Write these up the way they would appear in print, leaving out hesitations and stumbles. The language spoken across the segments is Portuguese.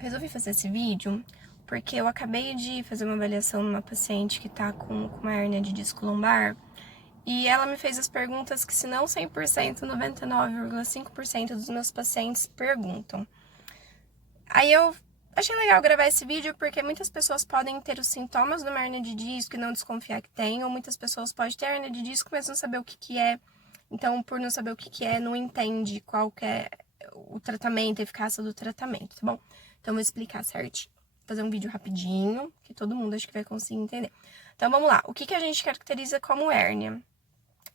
resolvi fazer esse vídeo porque eu acabei de fazer uma avaliação numa paciente que tá com uma hérnia de disco lombar e ela me fez as perguntas que, se não 100%, 99,5% dos meus pacientes perguntam. Aí eu achei legal gravar esse vídeo porque muitas pessoas podem ter os sintomas de uma hérnia de disco e não desconfiar que tem, ou muitas pessoas podem ter hérnia de disco, mas não saber o que é. Então, por não saber o que é, não entende qual que é o tratamento, a eficácia do tratamento, tá bom? Então, eu vou explicar certinho. Vou fazer um vídeo rapidinho, que todo mundo acho que vai conseguir entender. Então, vamos lá. O que a gente caracteriza como hérnia?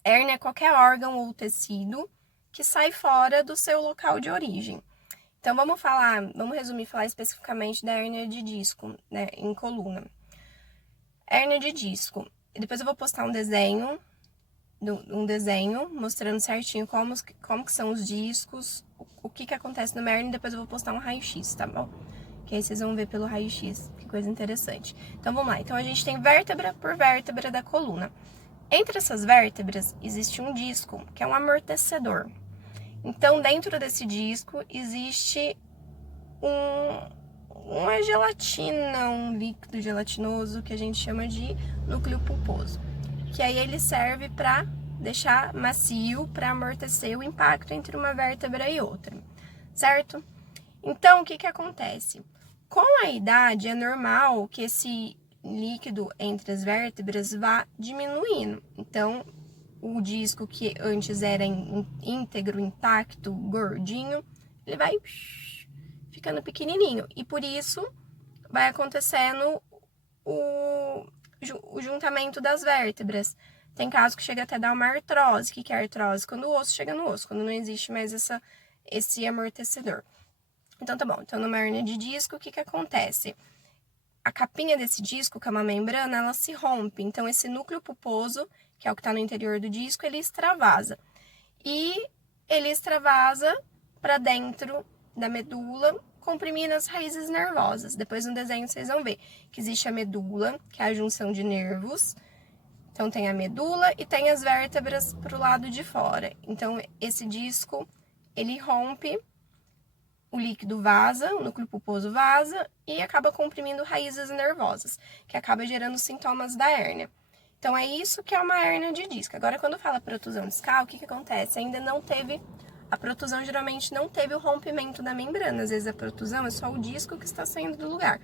Hérnia é qualquer órgão ou tecido que sai fora do seu local de origem. Então, vamos resumir, falar especificamente da hérnia de disco, né, em coluna. Hérnia de disco. Depois eu vou postar um desenho mostrando certinho como que são os discos, o que acontece no hérnia, e depois eu vou postar um raio-x, tá bom? Que aí vocês vão ver pelo raio-x, que coisa interessante. Então, vamos lá. Então, a gente tem vértebra por vértebra da coluna. Entre essas vértebras, existe um disco, que é um amortecedor. Então, dentro desse disco, existe uma gelatina, um líquido gelatinoso que a gente chama de núcleo pulposo, que aí ele serve para deixar macio, para amortecer o impacto entre uma vértebra e outra, certo? Então, o que acontece? Com a idade, é normal que esse líquido entre as vértebras vá diminuindo. Então, o disco que antes era íntegro, intacto, gordinho, ele vai ficando pequenininho. E por isso vai acontecendo o juntamento das vértebras. Tem casos que chega até a dar uma artrose. O que é artrose? Quando o osso chega no osso, quando não existe mais esse amortecedor. Então tá bom, então numa hérnia de disco, o que acontece? A capinha desse disco, que é uma membrana, ela se rompe. Então esse núcleo pulposo, que é o que está no interior do disco, ele extravasa. E ele extravasa para dentro da medula, comprimindo as raízes nervosas. Depois no desenho vocês vão ver que existe a medula, que é a junção de nervos. Então tem a medula e tem as vértebras para o lado de fora. Então esse disco, ele rompe, o líquido vaza, o núcleo pulposo vaza e acaba comprimindo raízes nervosas, que acaba gerando sintomas da hérnia. Então é isso que é uma hérnia de disco. Agora, quando fala protusão discal, o que acontece? Ainda não teve, a protusão geralmente não teve o rompimento da membrana. Às vezes a protusão é só o disco que está saindo do lugar.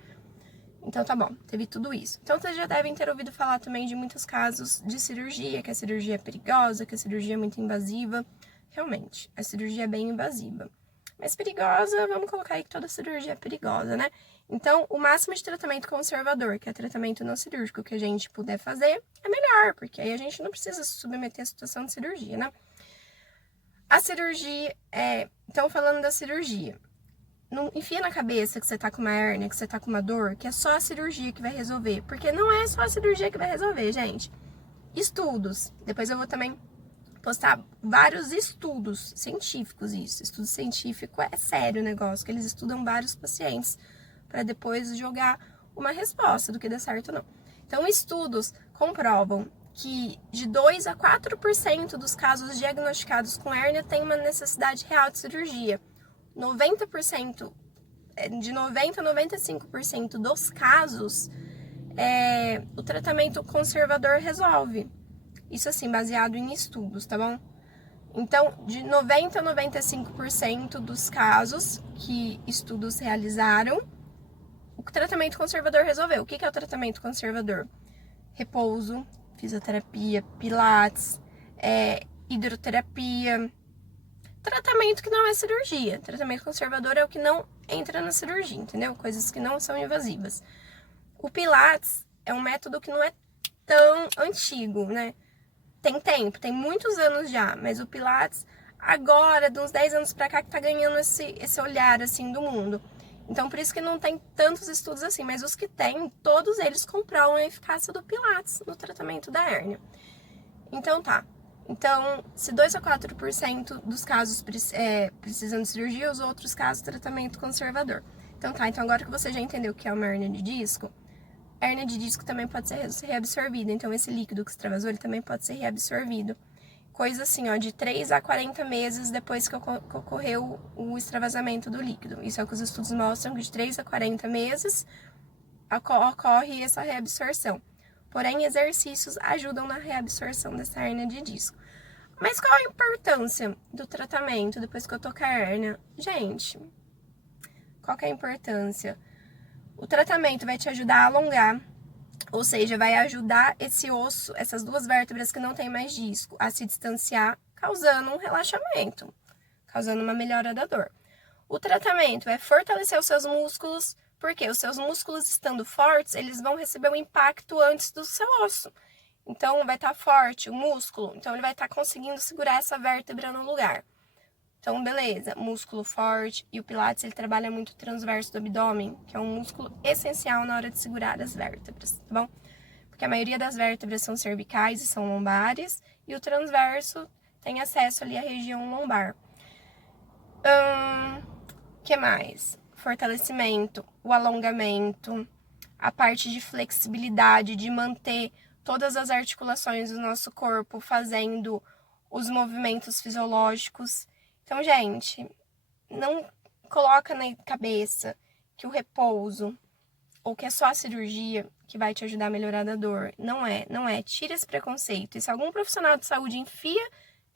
Então tá bom, teve tudo isso. Então vocês já devem ter ouvido falar também de muitos casos de cirurgia, que a cirurgia é perigosa, que a cirurgia é muito invasiva. Realmente, a cirurgia é bem invasiva. Mas perigosa, vamos colocar aí que toda cirurgia é perigosa, né? Então, o máximo de tratamento conservador, que é tratamento não cirúrgico, que a gente puder fazer, é melhor, porque aí a gente não precisa se submeter à situação de cirurgia, né? A cirurgia Então, falando da cirurgia, não enfia na cabeça que você tá com uma hérnia, que você tá com uma dor, que é só a cirurgia que vai resolver. Porque não é só a cirurgia que vai resolver, gente. Estudos. Depois eu vou também postar vários estudos científicos, isso. Estudo científico é sério o negócio, que eles estudam vários pacientes para depois jogar uma resposta do que dá certo ou não. Então, estudos comprovam que de 2 a 4% dos casos diagnosticados com hérnia tem uma necessidade real de cirurgia. 90%, de 90 a 95% dos casos, o tratamento conservador resolve. Isso assim, baseado em estudos, tá bom? Então, de 90 a 95% dos casos que estudos realizaram, o tratamento conservador resolveu. O que é o tratamento conservador? Repouso, fisioterapia, pilates, hidroterapia. Tratamento que não é cirurgia. Tratamento conservador é o que não entra na cirurgia, entendeu? Coisas que não são invasivas. O pilates é um método que não é tão antigo, né? Tem tempo, tem muitos anos já, mas o Pilates agora, de uns 10 anos pra cá, que tá ganhando esse olhar, assim, do mundo. Então, por isso que não tem tantos estudos assim, mas os que tem, todos eles comprovam a eficácia do Pilates no tratamento da hérnia. Então, tá. Então, se 2 a 4% dos casos precisam de cirurgia, os outros casos, tratamento conservador. Então, tá. Então, agora que você já entendeu o que é uma hérnia de disco, a hérnia de disco também pode ser reabsorvida, então esse líquido que extravasou, ele também pode ser reabsorvido coisa assim, ó, de 3 a 40 meses depois que ocorreu o extravasamento do líquido. Isso é o que os estudos mostram, que de 3 a 40 meses ocorre essa reabsorção. Porém, exercícios ajudam na reabsorção dessa hérnia de disco. Mas qual a importância do tratamento depois que eu tô com a hérnia? Gente, qual que é a importância? O tratamento vai te ajudar a alongar, ou seja, vai ajudar esse osso, essas duas vértebras que não tem mais disco, a se distanciar, causando um relaxamento, causando uma melhora da dor. O tratamento é fortalecer os seus músculos, porque os seus músculos estando fortes, eles vão receber o impacto antes do seu osso. Então, vai estar forte o músculo, então ele vai estar conseguindo segurar essa vértebra no lugar. Então, beleza, músculo forte, e o Pilates, ele trabalha muito o transverso do abdômen, que é um músculo essencial na hora de segurar as vértebras, tá bom? Porque a maioria das vértebras são cervicais e são lombares, e o transverso tem acesso ali à região lombar. Que mais? Fortalecimento, o alongamento, a parte de flexibilidade, de manter todas as articulações do nosso corpo fazendo os movimentos fisiológicos. Então, gente, não coloca na cabeça que o repouso ou que é só a cirurgia que vai te ajudar a melhorar da dor. Não é. Tira esse preconceito. E se algum profissional de saúde enfia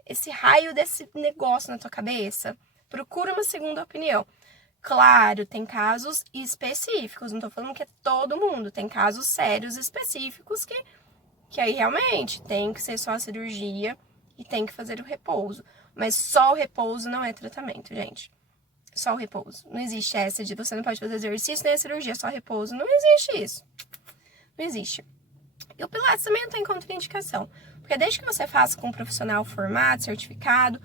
esse raio desse negócio na tua cabeça, procura uma segunda opinião. Claro, tem casos específicos, não tô falando que é todo mundo, tem casos sérios específicos que aí realmente tem que ser só a cirurgia e tem que fazer o repouso. Mas só o repouso não é tratamento, gente. Só o repouso. Não existe essa de você não pode fazer exercício nem a cirurgia, só repouso. Não existe isso. Não existe. E o Pilates também não tem contraindicação. Porque desde que você faça com um profissional formado, certificado,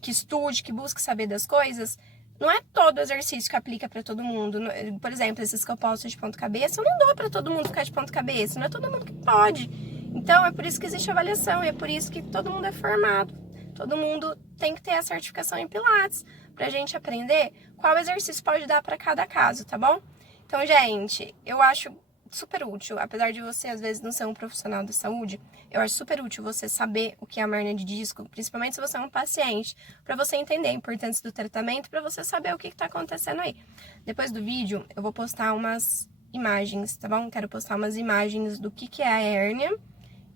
que estude, que busque saber das coisas, não é todo exercício que aplica para todo mundo. Por exemplo, esses que eu posto de ponta-cabeça, eu não dou para todo mundo ficar de ponta-cabeça. Não é todo mundo que pode. Então, é por isso que existe avaliação. E é por isso que todo mundo é formado. Todo mundo tem que ter a certificação em Pilates pra gente aprender qual exercício pode dar para cada caso, tá bom? Então, gente, eu acho super útil, apesar de você às vezes não ser um profissional da saúde, eu acho super útil você saber o que é uma hérnia de disco, principalmente se você é um paciente, para você entender a importância do tratamento, para você saber o que está acontecendo aí. Depois do vídeo, eu vou postar umas imagens, tá bom? Quero postar umas imagens do que é a hérnia,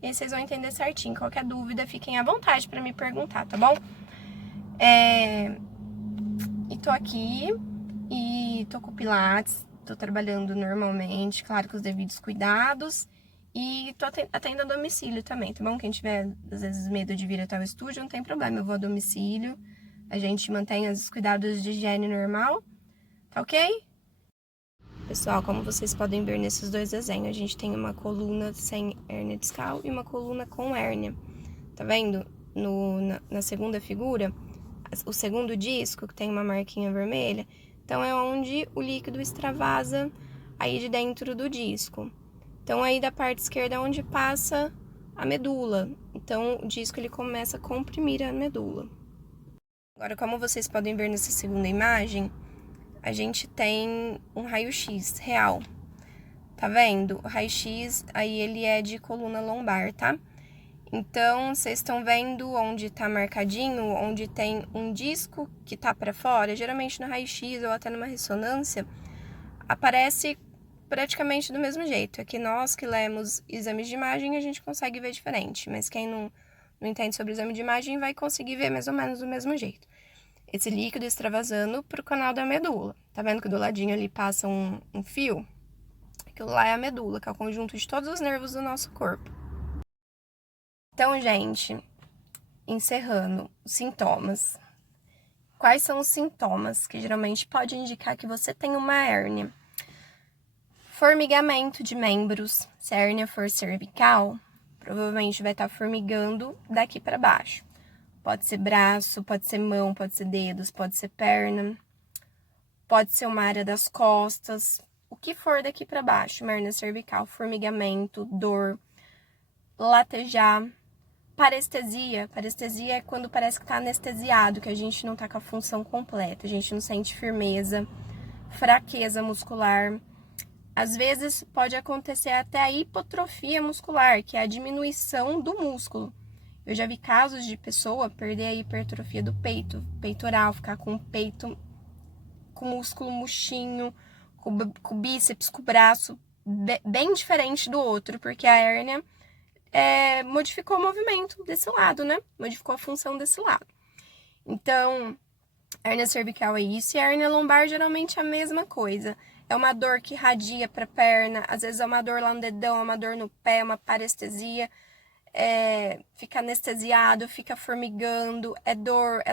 e aí vocês vão entender certinho. Qualquer dúvida, fiquem à vontade para me perguntar, tá bom? E tô aqui, e tô com o Pilates, tô trabalhando normalmente, claro, com os devidos cuidados. E tô atendo a domicílio também, tá bom? Quem tiver, às vezes, medo de vir até o estúdio, não tem problema, eu vou a domicílio. A gente mantém os cuidados de higiene normal, tá ok? Pessoal, como vocês podem ver nesses dois desenhos, a gente tem uma coluna sem hérnia discal e uma coluna com hérnia. Tá vendo? Na segunda figura, o segundo disco, que tem uma marquinha vermelha, então é onde o líquido extravasa aí de dentro do disco. Então, aí da parte esquerda é onde passa a medula. Então, o disco ele começa a comprimir a medula. Agora, como vocês podem ver nessa segunda imagem, a gente tem um raio-x real. Tá vendo? O raio-x aí ele é de coluna lombar, tá? Então, vocês estão vendo onde tá marcadinho, onde tem um disco que tá para fora, geralmente no raio-x ou até numa ressonância, aparece praticamente do mesmo jeito. É que nós que lemos exames de imagem, a gente consegue ver diferente, mas quem não entende sobre exame de imagem vai conseguir ver mais ou menos do mesmo jeito. Esse líquido extravasando pro canal da medula. Tá vendo que do ladinho ali passa um fio? Aquilo lá é a medula, que é o conjunto de todos os nervos do nosso corpo. Então, gente, encerrando, os sintomas. Quais são os sintomas que geralmente podem indicar que você tem uma hérnia? Formigamento de membros. Se a hérnia for cervical, provavelmente vai estar formigando daqui para baixo. Pode ser braço, pode ser mão, pode ser dedos, pode ser perna, pode ser uma área das costas, o que for daqui para baixo, uma hérnia cervical, formigamento, dor, latejar, parestesia. Parestesia é quando parece que está anestesiado, que a gente não está com a função completa, a gente não sente firmeza, fraqueza muscular. Às vezes pode acontecer até a hipotrofia muscular, que é a diminuição do músculo. Eu já vi casos de pessoa perder a hipertrofia do peito, peitoral, ficar com o peito com músculo murchinho, com bíceps, com o braço bem diferente do outro, porque a hérnia modificou o movimento desse lado, né? Modificou a função desse lado. Então, a hérnia cervical é isso, e a hérnia lombar geralmente é a mesma coisa. É uma dor que irradia para a perna, às vezes é uma dor lá no dedão, é uma dor no pé, uma parestesia, fica anestesiado, fica formigando, é dor, é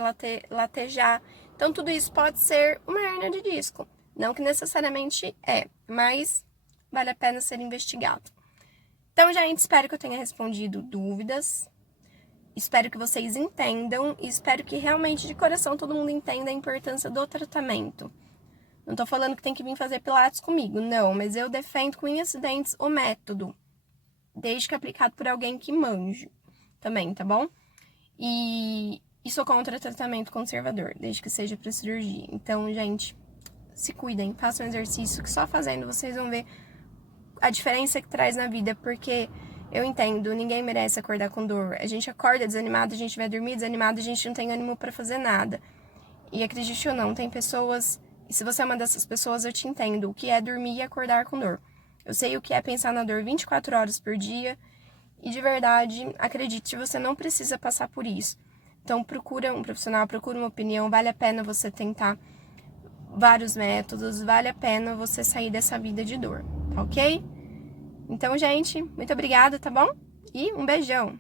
latejar. Então, tudo isso pode ser uma hérnia de disco. Não que necessariamente mas vale a pena ser investigado. Então, gente, espero que eu tenha respondido dúvidas. Espero que vocês entendam e espero que realmente, de coração, todo mundo entenda a importância do tratamento. Não tô falando que tem que vir fazer pilates comigo, não, mas eu defendo com unhas e dentes o método, desde que aplicado por alguém que manje também, tá bom? E sou contra tratamento conservador, desde que seja para cirurgia. Então, gente, se cuidem, façam exercício, que só fazendo vocês vão ver a diferença que traz na vida, porque eu entendo, ninguém merece acordar com dor. A gente acorda desanimado, a gente vai dormir desanimado, a gente não tem ânimo para fazer nada. E acredite ou não, tem pessoas, e se você é uma dessas pessoas, eu te entendo, o que é dormir e acordar com dor. Eu sei o que é pensar na dor 24 horas por dia, e de verdade, acredite, você não precisa passar por isso. Então, procura um profissional, procura uma opinião, vale a pena você tentar vários métodos, vale a pena você sair dessa vida de dor, tá ok? Então, gente, muito obrigada, tá bom? E um beijão!